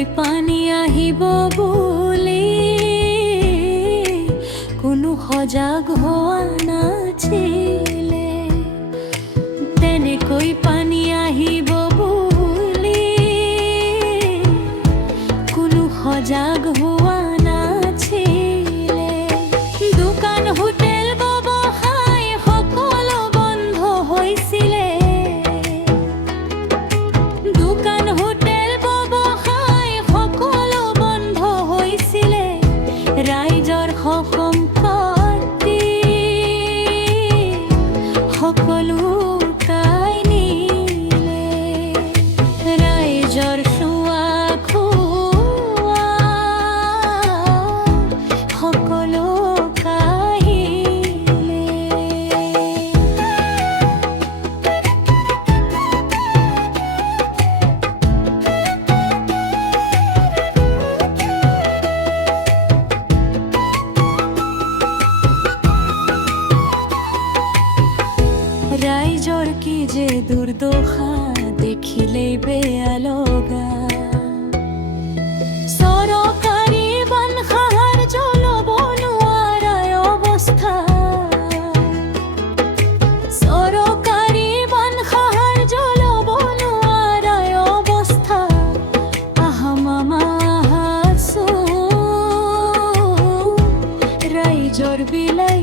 কেনেকৈ পানী আহিব বুলি কোনো সজাগ হোৱা নাছিলে। তেনেকৈ পানী আহিব বুলি কোনো সজাগ হোৱা নাছিলে। দোকান হোটেল ব্যৱসায় সকলো বন্ধ হৈছিলে। দোকান হোটেল ব্যৱসায় সকলো বন্ধ হৈছিলে। ৰাইজৰ সম্পত্তি সকলো উটাই নিলে। ৰাইজৰ খোৱা সকলো কাহিলে। ৰাইজৰ কি যে দুৰ্দশা দেখিলেই বেয়া লগা। চৰকাৰী বান্ধ জ্বলাব নোৱাৰা অৱস্থা। চৰকাৰী বান্ধ জ্বলাব নোৱাৰা অৱস্থা। আহা মামা আহাচোন ৰাইজৰ বিলাই